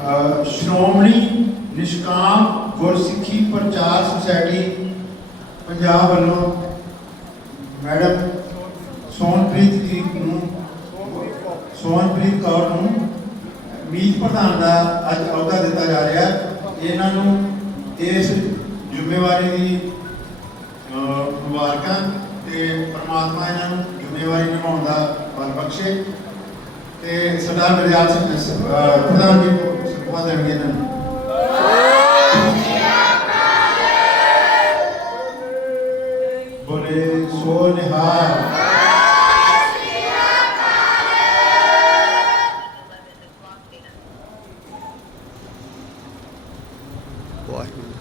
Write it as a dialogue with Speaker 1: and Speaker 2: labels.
Speaker 1: ਸ਼੍ਰੋਮਣੀ ਨਿਸ਼ਕਾਮ ਗੁਰਸਿੱਖੀ ਪ੍ਰਚਾਰ ਸੁਸਾਇਟੀ ਪੰਜਾਬ ਵੱਲੋਂ ਮੈਡਮ ਸੋਨਪ੍ਰੀਤ ਜੀ ਨੂੰ ਸੋਨਪ੍ਰੀਤ ਕੌਰ ਨੂੰ ਮੀਤ ਪ੍ਰਧਾਨ ਦਾ ਅੱਜ ਅਹੁਦਾ ਦਿੱਤਾ ਜਾ ਰਿਹਾ ਇਹਨਾਂ ਨੂੰ ਇਸ ਜ਼ਿੰਮੇਵਾਰੀ ਦੀ ਮੁਬਾਰਕਾਂ ਤੇ ਪ੍ਰਮਾਤਮਾ ਇਹਨਾਂ ਨੂੰ ਜ਼ਿੰਮੇਵਾਰੀ ਨਿਭਾਉਣ ਦਾ ਬਲ ਬਖਸ਼ੇ। ਤੇ ਸਰਦਾਰ ਗੁਰਦਿਆਲ ਸਿੰਘ ਪ੍ਰਧਾਨ ਜੀ ਦੇਣਗੇ ਇਹਨਾਂ ਨੂੰ। ਬੋਲੇ ਸੋ ਨਿਹਾਲ। ਵਾਹਿਗੁਰੂ।